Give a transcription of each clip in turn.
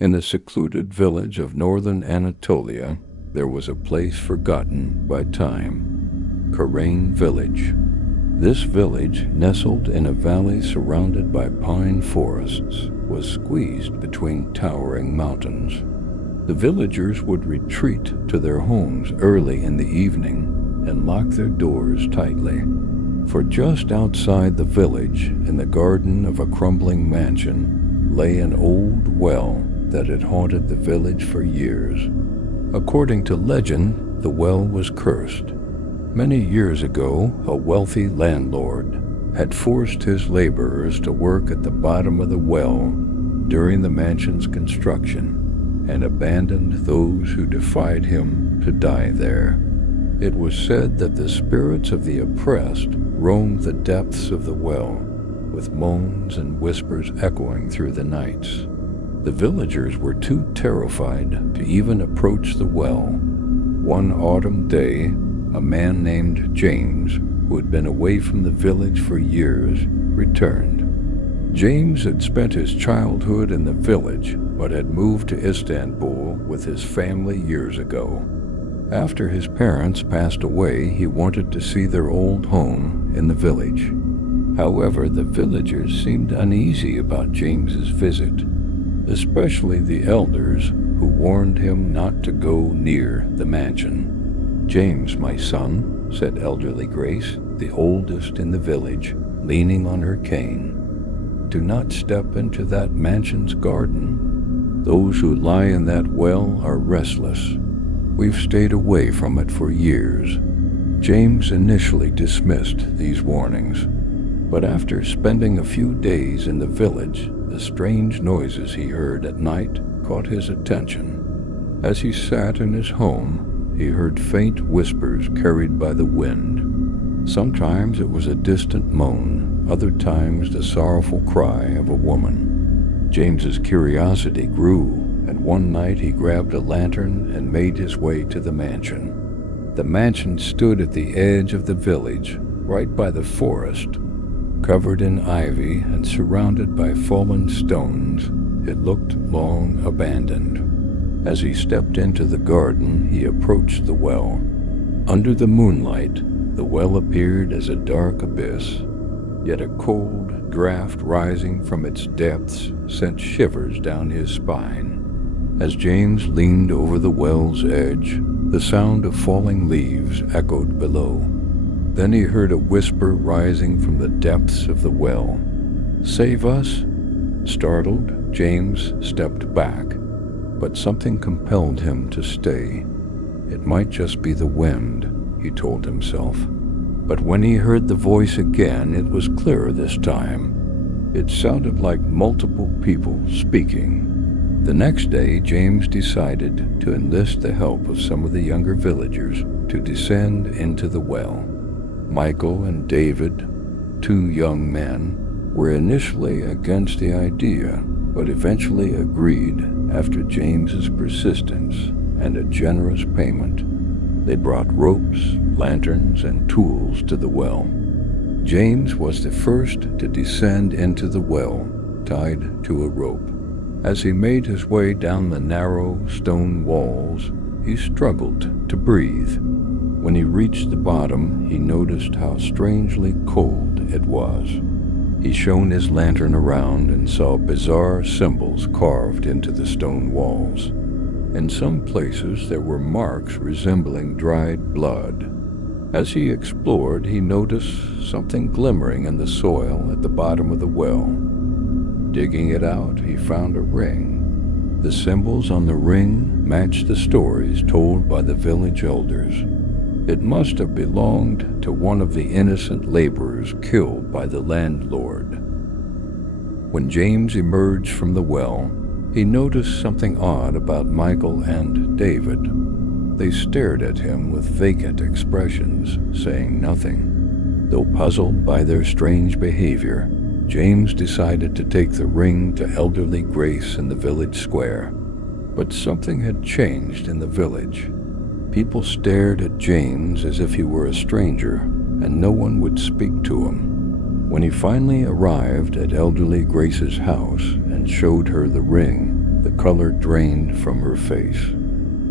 In the secluded village of northern Anatolia, there was a place forgotten by time, Karain Village. This village, nestled in a valley surrounded by pine forests, was squeezed between towering mountains. The villagers would retreat to their homes early in the evening and lock their doors tightly. For just outside the village, in the garden of a crumbling mansion, lay an old well that had haunted the village for years. According to legend, the well was cursed. Many years ago, a wealthy landlord had forced his laborers to work at the bottom of the well during the mansion's construction and abandoned those who defied him to die there. It was said that the spirits of the oppressed roamed the depths of the well, with moans and whispers echoing through the nights. The villagers were too terrified to even approach the well. One autumn day, a man named James, who had been away from the village for years, returned. James had spent his childhood in the village, but had moved to Istanbul with his family years ago. After his parents passed away, he wanted to see their old home in the village. However, the villagers seemed uneasy about James's visit, especially the elders who warned him not to go near the mansion. "James, my son," said elderly Grace, the oldest in the village, leaning on her cane, "do not step into that mansion's garden. Those who lie in that well are restless. We've stayed away from it for years." James initially dismissed these warnings, but after spending a few days in the village, the strange noises he heard at night caught his attention. As he sat in his home, he heard faint whispers carried by the wind. Sometimes it was a distant moan, other times the sorrowful cry of a woman. James's curiosity grew, and one night he grabbed a lantern and made his way to the mansion. The mansion stood at the edge of the village, right by the forest. Covered in ivy and surrounded by fallen stones, it looked long abandoned. As he stepped into the garden, he approached the well. Under the moonlight, the well appeared as a dark abyss, yet a cold draft rising from its depths sent shivers down his spine. As James leaned over the well's edge, the sound of falling leaves echoed below. Then he heard a whisper rising from the depths of the well. "Save us?" Startled, James stepped back, but something compelled him to stay. It might just be the wind, he told himself. But when he heard the voice again, it was clearer this time. It sounded like multiple people speaking. The next day, James decided to enlist the help of some of the younger villagers to descend into the well. Michael and David, two young men, were initially against the idea, but eventually agreed after James's persistence and a generous payment. They brought ropes, lanterns, and tools to the well. James was the first to descend into the well, tied to a rope. As he made his way down the narrow stone walls, he struggled to breathe. When he reached the bottom, he noticed how strangely cold it was. He shone his lantern around and saw bizarre symbols carved into the stone walls. In some places there were marks resembling dried blood. As he explored, he noticed something glimmering in the soil at the bottom of the well. Digging it out, he found a ring. The symbols on the ring matched the stories told by the village elders. It must have belonged to one of the innocent laborers killed by the landlord. When James emerged from the well, he noticed something odd about Michael and David. They stared at him with vacant expressions, saying nothing. Though puzzled by their strange behavior, James decided to take the ring to elderly Grace in the village square. But something had changed in the village. People stared at James as if he were a stranger, and no one would speak to him. When he finally arrived at elderly Grace's house and showed her the ring, the color drained from her face.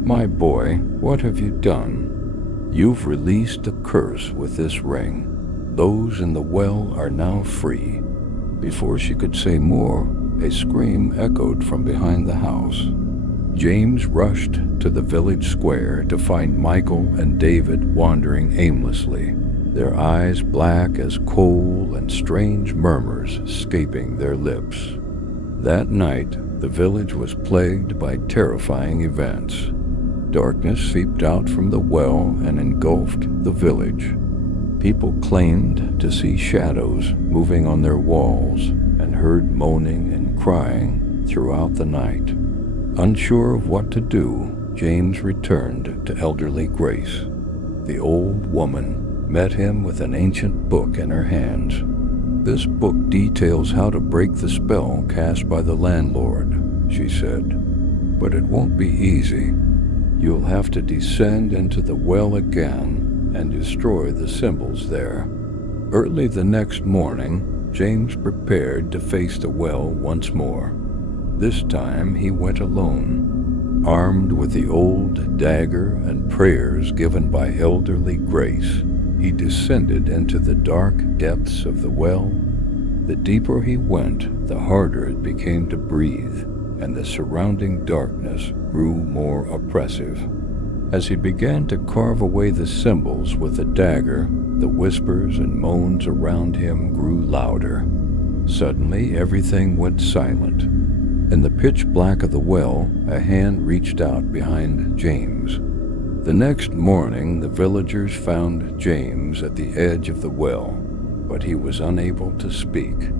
"My boy, what have you done? You've released the curse with this ring. Those in the well are now free." Before she could say more, a scream echoed from behind the house. James rushed to the village square to find Michael and David wandering aimlessly, their eyes black as coal and strange murmurs escaping their lips. That night, the village was plagued by terrifying events. Darkness seeped out from the well and engulfed the village. People claimed to see shadows moving on their walls and heard moaning and crying throughout the night. Unsure of what to do, James returned to elderly Grace. The old woman met him with an ancient book in her hands. "This book details how to break the spell cast by the landlord," she said. "But it won't be easy. You'll have to descend into the well again and destroy the symbols there." Early the next morning, James prepared to face the well once more. This time he went alone, armed with the old dagger and prayers given by elderly Grace. He descended into the dark depths of the well. The deeper he went, the harder it became to breathe, and the surrounding darkness grew more oppressive. As he began to carve away the symbols with the dagger, the whispers and moans around him grew louder. Suddenly, everything went silent. In the pitch black of the well, a hand reached out behind James. The next morning, the villagers found James at the edge of the well, but he was unable to speak.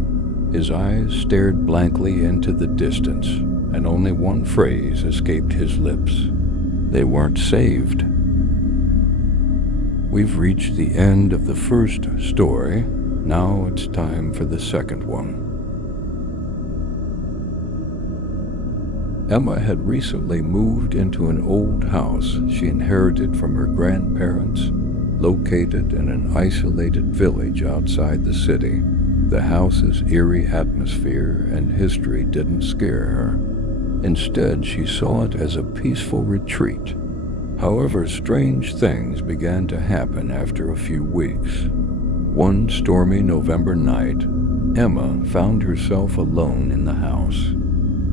His eyes stared blankly into the distance, and only one phrase escaped his lips. They weren't saved. We've reached the end of the first story. Now it's time for the second one. Emma had recently moved into an old house she inherited from her grandparents, located in an isolated village outside the city. The house's eerie atmosphere and history didn't scare her. Instead, she saw it as a peaceful retreat. However, strange things began to happen after a few weeks. One stormy November night, Emma found herself alone in the house.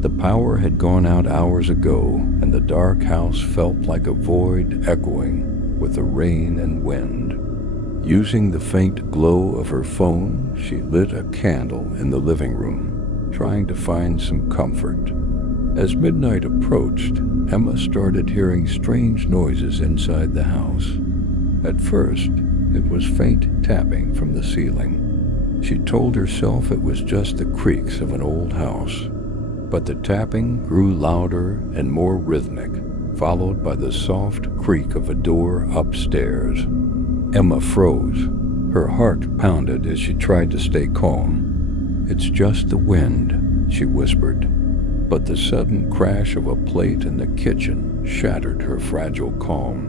The power had gone out hours ago, and the dark house felt like a void echoing with the rain and wind. Using the faint glow of her phone, she lit a candle in the living room, trying to find some comfort. As midnight approached, Emma started hearing strange noises inside the house. At first, it was faint tapping from the ceiling. She told herself it was just the creaks of an old house. But the tapping grew louder and more rhythmic, followed by the soft creak of a door upstairs. Emma froze. Her heart pounded as she tried to stay calm. "It's just the wind," she whispered. But the sudden crash of a plate in the kitchen shattered her fragile calm,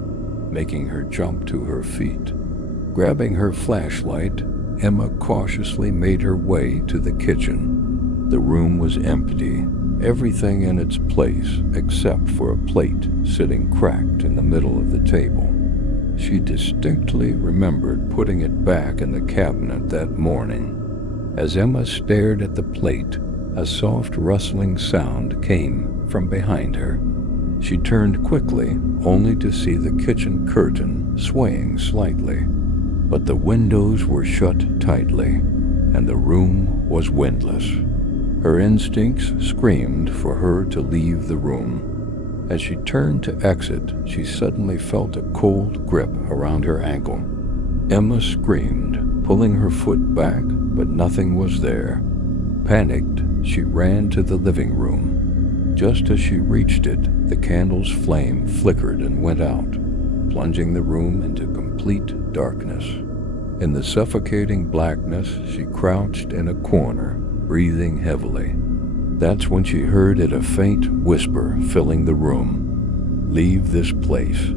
making her jump to her feet. Grabbing her flashlight, Emma cautiously made her way to the kitchen. The room was empty, everything in its place except for a plate sitting cracked in the middle of the table. She distinctly remembered putting it back in the cabinet that morning. As Emma stared at the plate, a soft rustling sound came from behind her. She turned quickly, only to see the kitchen curtain swaying slightly. But the windows were shut tightly, and the room was windless. Her instincts screamed for her to leave the room. As she turned to exit, she suddenly felt a cold grip around her ankle. Emma screamed, pulling her foot back, but nothing was there. Panicked, she ran to the living room. Just as she reached it, the candle's flame flickered and went out, plunging the room into complete darkness. In the suffocating blackness, she crouched in a corner, breathing heavily. That's when she heard a faint whisper filling the room. "Leave this place."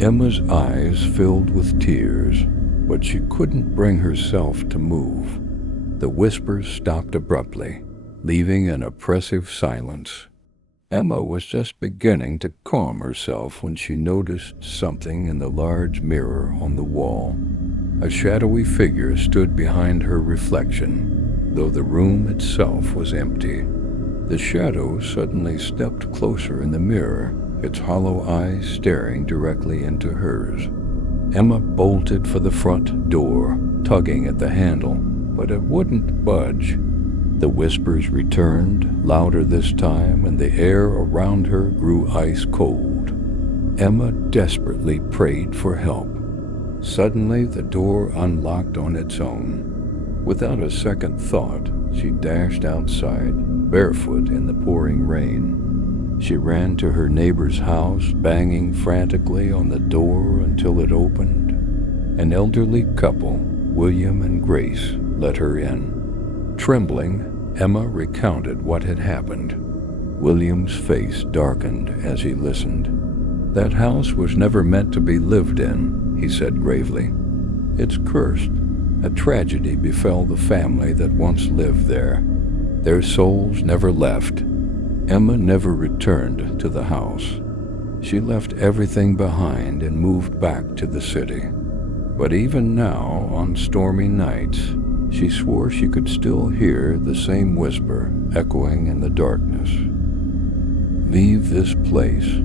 Emma's eyes filled with tears, but she couldn't bring herself to move. The whisper stopped abruptly, leaving an oppressive silence. Emma was just beginning to calm herself when she noticed something in the large mirror on the wall. A shadowy figure stood behind her reflection, though the room itself was empty. The shadow suddenly stepped closer in the mirror, its hollow eyes staring directly into hers. Emma bolted for the front door, tugging at the handle, but it wouldn't budge. The whispers returned, louder this time, and the air around her grew ice cold. Emma desperately prayed for help. Suddenly, the door unlocked on its own. Without a second thought, she dashed outside, barefoot in the pouring rain. She ran to her neighbor's house, banging frantically on the door until it opened. An elderly couple, William and Grace, let her in. Trembling, Emma recounted what had happened. William's face darkened as he listened. "That house was never meant to be lived in," he said gravely. "It's cursed. A tragedy befell the family that once lived there. Their souls never left." Emma never returned to the house. She left everything behind and moved back to the city. But even now, on stormy nights, she swore she could still hear the same whisper echoing in the darkness. "Leave this place.